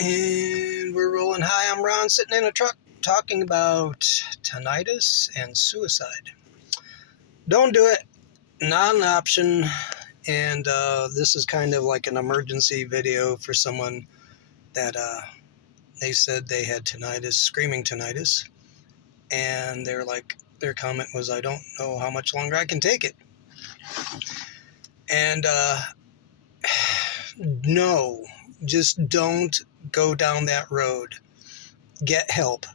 And we're rolling high. I'm Ron, sitting in a truck talking about tinnitus and suicide. Don't do it. Not an option. And this is kind of like an emergency video for someone that they said they had tinnitus, screaming tinnitus. And their comment was, I don't know how much longer I can take it. And no, just don't go down that road. Get help.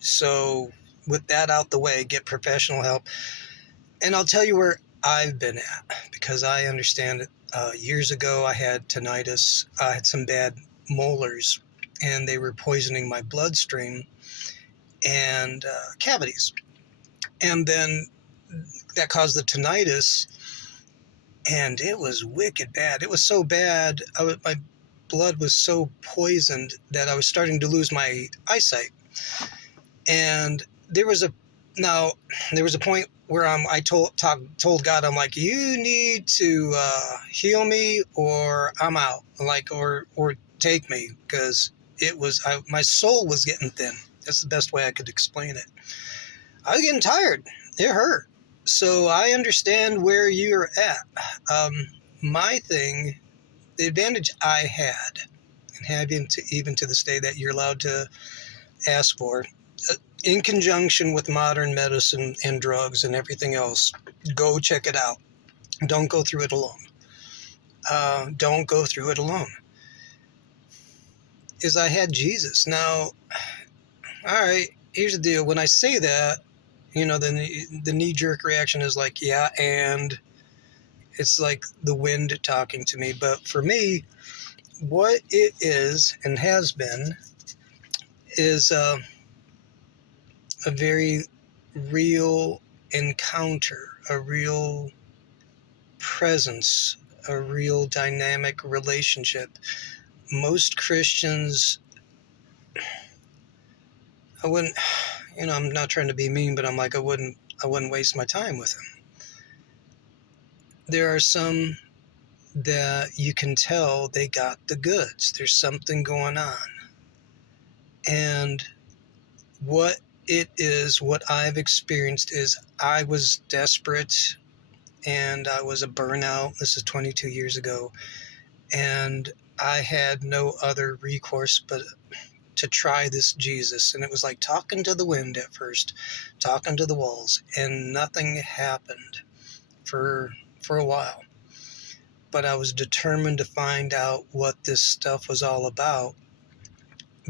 So with that out the way, get professional help. And I'll tell you where I've been at, because I understand it. Years ago, I had tinnitus. I had some bad molars, and they were poisoning my bloodstream and cavities. And then that caused the tinnitus, and it was wicked bad. It was so bad, my blood was so poisoned that I was starting to lose my eyesight. And there was a point where I told God, I'm like, you need to heal me, or I'm out, or take me, because my soul was getting thin. That's the best way I could explain it. I was getting tired. It hurt. So I understand where you're at. My thing, the advantage I had, and have even to this day that you're allowed to ask for, in conjunction with modern medicine and drugs and everything else, go check it out. Don't go through it alone. Don't go through it alone. Is I had Jesus. Now, all right, here's the deal. When I say that, the knee-jerk reaction is like, yeah, and it's like the wind talking to me. But for me, what it is and has been is a very real encounter, a real presence, a real dynamic relationship. Most Christians, I'm not trying to be mean, but I'm like, I wouldn't waste my time with them. There are some that you can tell they got the goods. There's something going on. And what I've experienced is I was desperate, and I was a burnout. This is 22 years ago. And I had no other recourse but to try this Jesus. And it was like talking to the wind at first, talking to the walls, and nothing happened for a while. But I was determined to find out what this stuff was all about,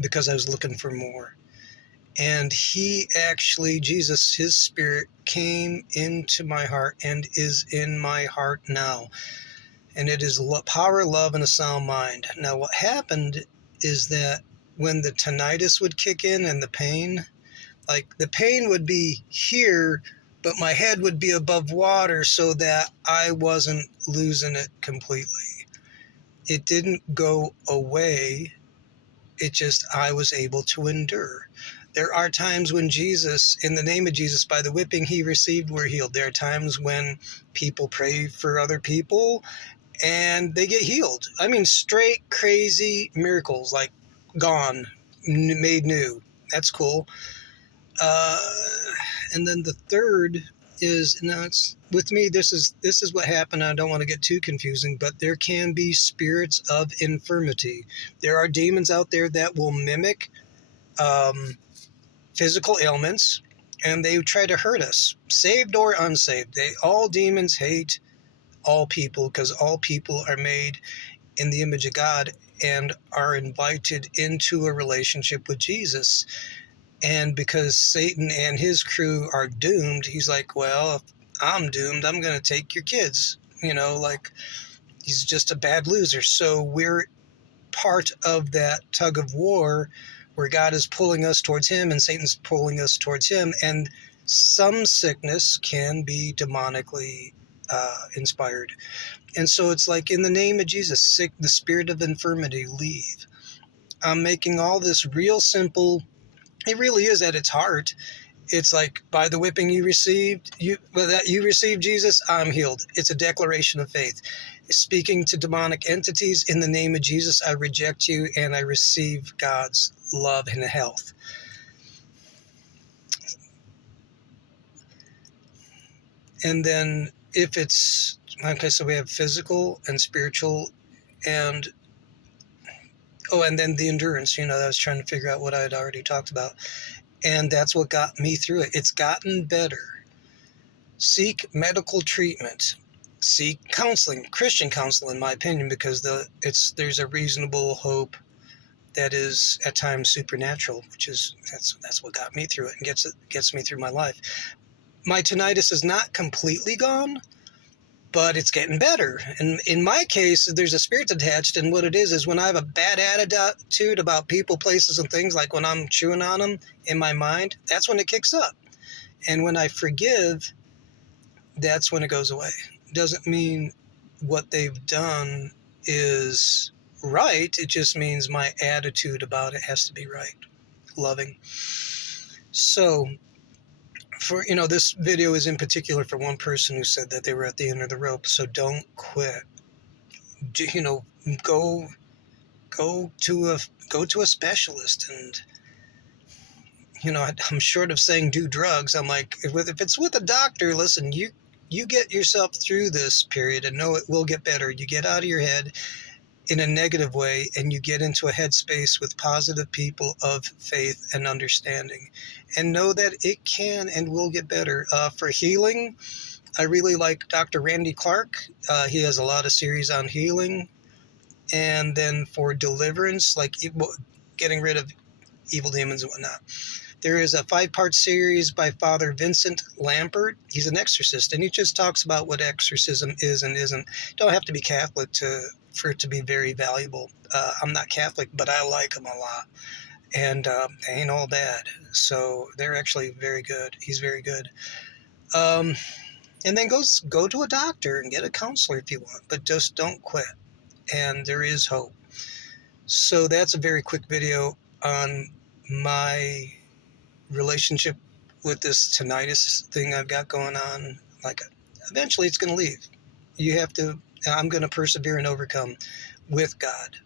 because I was looking for more. And Jesus, his spirit came into my heart and is in my heart now. And it is power, love, and a sound mind. Now, what happened is that when the tinnitus would kick in and the pain would be here, but my head would be above water so that I wasn't losing it completely. It didn't go away. I was able to endure. There are times when Jesus, in the name of Jesus, by the whipping he received, were healed. There are times when people pray for other people and they get healed. I mean, straight crazy miracles, like gone, made new. That's cool. And then the third is, it's with me, this is what happened. I don't want to get too confusing, but there can be spirits of infirmity. There are demons out there that will mimic physical ailments, and they try to hurt us, saved or unsaved. All demons hate all people, because all people are made in the image of God and are invited into a relationship with Jesus. And because Satan and his crew are doomed, he's like, well, if I'm doomed, I'm going to take your kids. He's just a bad loser. So we're part of that tug of war where God is pulling us towards him and Satan's pulling us towards him. And some sickness can be demonically inspired. And so it's like, in the name of Jesus, the spirit of infirmity, leave. I'm making all this real simple. It really is at its heart. It's like, by the whipping you received Jesus, I'm healed. It's a declaration of faith. speaking to demonic entities, in the name of Jesus, I reject you and I receive God's love and health. And then if it's, okay, so we have physical and spiritual and, oh, and then the endurance, I was trying to figure out what I had already talked about. And that's what got me through it. It's gotten better. Seek medical treatment. Seek counseling, Christian counseling, in my opinion, because there's a reasonable hope that is at times supernatural, which is that's what got me through it and gets me through my life. My tinnitus is not completely gone, but it's getting better. And in my case, there's a spirit attached, and what it is when I have a bad attitude about people, places, and things, like when I'm chewing on them in my mind, that's when it kicks up. And when I forgive, that's when it goes away. Doesn't mean what they've done is right. It just means my attitude about it has to be right, loving. So for, this video is in particular for one person who said that they were at the end of the rope. So don't quit. Go to a specialist. And I'm short of saying do drugs. I'm like, if it's with a doctor, listen, you get yourself through this period and know it will get better. You get out of your head in a negative way and you get into a headspace with positive people of faith and understanding, and know that it can and will get better. For healing, I really like Dr. Randy Clark. He has a lot of series on healing. And then for deliverance, like getting rid of evil demons and whatnot, there is a 5-part series by Father Vincent Lampert. He's an exorcist, and he just talks about what exorcism is and isn't. Don't have to be Catholic for it to be very valuable. I'm not Catholic, but I like them a lot, and they ain't all bad. So they're actually very good. He's very good. And then go to a doctor and get a counselor if you want, but just don't quit. And there is hope. So that's a very quick video on my relationship with this tinnitus thing I've got going on. Like, eventually it's going to leave. I'm going to persevere and overcome with God,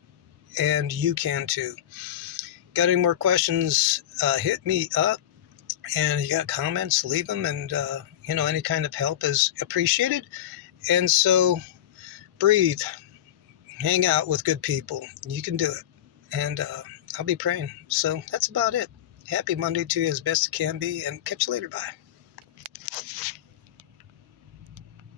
and you can too. Got any more questions, hit me up, and you got comments, leave them, and any kind of help is appreciated. And so breathe, hang out with good people. You can do it, and I'll be praying. So that's about it. Happy Monday to you as best it can be, and catch you later. Bye.